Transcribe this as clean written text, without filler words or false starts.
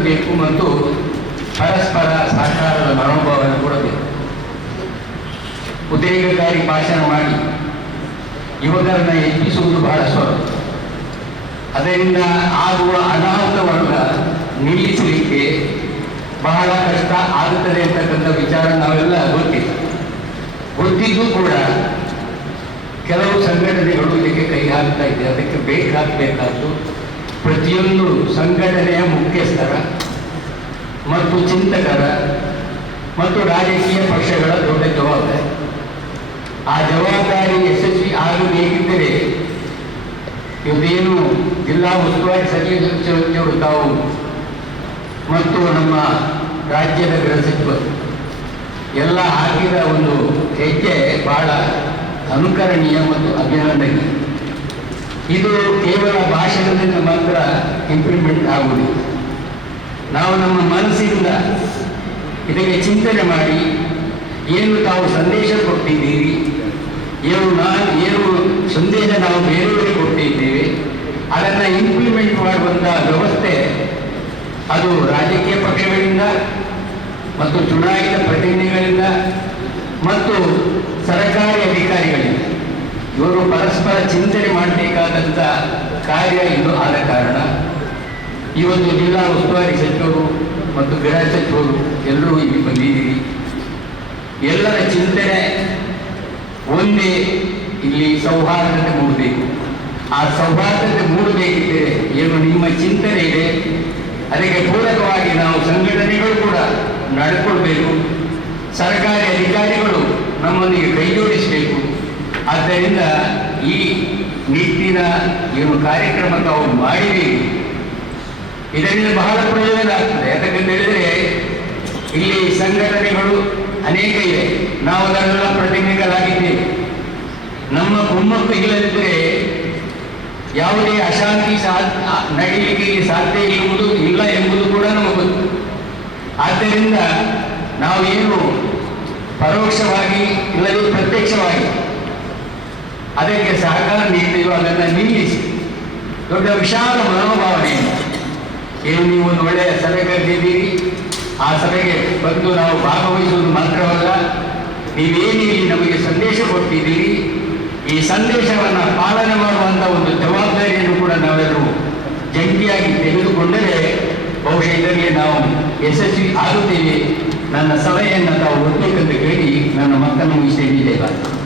ಬೇಕು ಮತ್ತು ಪರಸ್ಪರ ಸಹಕಾರದ ಮನೋಭಾವವನ್ನು ಕೊಡಬೇಕು. ಉದ್ರೇಕಕಾರಿ ಭಾಷಣ ಮಾಡಿ ಯುವಕರನ್ನು ಎಬ್ಬಿಸುವುದು ಬಹಳ ಸುಲಭ. ಅದರಿಂದ ಆಗುವ ಅನಾಹುತವನ್ನು ನಿಲ್ಲಿಸಲಿಕ್ಕೆ ಬಹಳ ಕಷ್ಟ ಆಗುತ್ತದೆ ಅಂತಕ್ಕಂಥ ವಿಚಾರ ನಾವೆಲ್ಲ ಗೊತ್ತಿದ್ದು ಕೂಡ ಕೆಲವು ಸಂಘಟನೆಗಳು ಇದಕ್ಕೆ ಕೈ ಹಾಕ್ತಾ ಇದೆ. ಅದಕ್ಕೆ ಬೇಕಾಗಬೇಕಾದ್ದು ಪ್ರತಿಯೊಂದು ಸಂಘಟನೆಯ ಮುಖ್ಯಸ್ಥರ ಮತ್ತು ಚಿಂತಕರ ಮತ್ತು ರಾಜಕೀಯ ಪಕ್ಷಗಳ ದೊಡ್ಡ ಜವಾಬ್ದಾರಿ. ಆ ಜವಾಬ್ದಾರಿ ಯಶಸ್ವಿ ಆಗಬೇಕಿದ್ದರೆ ಇದೇನು ಜಿಲ್ಲಾ ಉಸ್ತುವಾರಿ ಸಚಿವರು ತಾವು ಮತ್ತು ನಮ್ಮ ರಾಜ್ಯದ ಗೃಹ ಸಚಿವರು ಎಲ್ಲ ಹಾಕಿದ ಒಂದು ಹೆಜ್ಜೆ ಬಹಳ ಅನುಕರಣೀಯ ಮತ್ತು ಅಭಿನಂದನೀಯ. ಇದು ಕೇವಲ ಭಾಷಣದಿಂದ ಮಾತ್ರ ಇಂಪ್ಲಿಮೆಂಟ್ ಆಗುವುದಿಲ್ಲ. ನಾವು ನಮ್ಮ ಮನಸ್ಸಿಂದ ಇದಕ್ಕೆ ಚಿಂತನೆ ಮಾಡಿ ಏನು ತಾವು ಸಂದೇಶ ಕೊಟ್ಟಿದ್ದೀರಿ, ಏನು ಸಂದೇಶ ನಾವು ಬೇರೆಯವರಿಗೆ ಕೊಟ್ಟಿದ್ದೇವೆ, ಅದನ್ನು ಇಂಪ್ಲಿಮೆಂಟ್ ಮಾಡುವಂಥ ವ್ಯವಸ್ಥೆ ಅದು ರಾಜಕೀಯ ಪಕ್ಷಗಳಿಂದ ಮತ್ತು ಚುನಾಯಿತ ಪ್ರತಿನಿಧಿಗಳಿಂದ ಮತ್ತು ಸರ್ಕಾರಿ ಅಧಿಕಾರಿಗಳಿಂದ ಇವರು ಪರಸ್ಪರ ಚಿಂತನೆ ಮಾಡಬೇಕಾದಂಥ ಕಾರ್ಯ ಇದು ಆದ ಕಾರಣ ಇವತ್ತು ಜಿಲ್ಲಾ ಉಸ್ತುವಾರಿ ಸಚಿವರು ಮತ್ತು ಗೃಹ ಸಚಿವರು ಎಲ್ಲರೂ ಇಲ್ಲಿ ಬಂದಿದ್ದೀರಿ. ಎಲ್ಲರ ಚಿಂತನೆ ಒಂದೇ, ಇಲ್ಲಿ ಸೌಹಾರ್ದತೆ ಮೂಡಬೇಕು. ಆ ಸೌಹಾರ್ದತೆ ಮೂಡಬೇಕಿದ್ರೆ ಏನು ನಿಮ್ಮ ಚಿಂತನೆ ಇದೆ ಅದಕ್ಕೆ ಪೂರಕವಾಗಿ ನಾವು ಸಂಘಟನೆಗಳು ಕೂಡ ನಡ್ಕೊಳ್ಬೇಕು. ಸರ್ಕಾರಿ ಅಧಿಕಾರಿಗಳು ನಮ್ಮೊಂದಿಗೆ ಕೈ ಜೋಡಿಸಬೇಕು. ಆದ್ದರಿಂದ ಈ ನಿಟ್ಟಿನ ಏನು ಕಾರ್ಯಕ್ರಮ ತಾವು ಮಾಡಿದ್ದೀರಿ ಇದರಿಂದ ಬಹಳ ಪ್ರಯೋಜನ ಆಗ್ತದೆ. ಯಾಕಂತ ಹೇಳಿದರೆ ಇಲ್ಲಿ ಸಂಘಟನೆಗಳು ಅನೇಕ ಇವೆ, ನಾವು ಅದನ್ನೆಲ್ಲ ಪ್ರತಿನಿಧಿಗಳಾಗಿದ್ದೇವೆ. ನಮ್ಮ ಕುಮ್ಮಕ್ಕು ಇಲ್ಲದಿದ್ದರೆ ಯಾವುದೇ ಅಶಾಂತಿ ನಡೀಲಿಕ್ಕೆ ಸಾಧ್ಯ ಇಲ್ಲ ಎಂಬುದು ಕೂಡ ನಮಗೆ ಗೊತ್ತು. ಆದ್ದರಿಂದ ನಾವೇನು ಪರೋಕ್ಷವಾಗಿ ಇಲ್ಲದೆ ಪ್ರತ್ಯಕ್ಷವಾಗಿ ಅದಕ್ಕೆ ಸಹಕಾರ ನೀಡ್ತೀವೋ ಅದನ್ನು ನಿಲ್ಲಿಸಿ ದೊಡ್ಡ ವಿಶಾಲ ಮನೋಭಾವನೆಯಿಂದ ಏನು ನೀವು ಒಂದು ಒಳ್ಳೆಯ ಸಭೆ ಕರೆದಿದ್ದೀರಿ, ಆ ಸಭೆಗೆ ಬಂದು ನಾವು ಭಾಗವಹಿಸುವುದು ಮಾತ್ರವಲ್ಲ, ನೀವೇನು ಇಲ್ಲಿ ನಮಗೆ ಸಂದೇಶ ಕೊಟ್ಟಿದ್ದೀರಿ, ಈ ಸಂದೇಶವನ್ನು ಪಾಲನೆ ಮಾಡುವಂಥ ಒಂದು ಜವಾಬ್ದಾರಿಯನ್ನು ಕೂಡ ನಾವೆಲ್ಲರೂ ಜಂಟಿಯಾಗಿ ತೆಗೆದುಕೊಂಡರೆ ಬಹುಶಃ ಇದರಲ್ಲಿ ನಾವು ಯಶಸ್ವಿ ಆಗುತ್ತೇವೆ. ನನ್ನ ಸಲಹೆಯನ್ನು ತಾವು ಒತ್ತಬೇಕಂತ ಹೇಳಿ ನನ್ನ ಮಕ್ಕಳನ್ನು ಮುಗಿಸ್ತೇನೆ.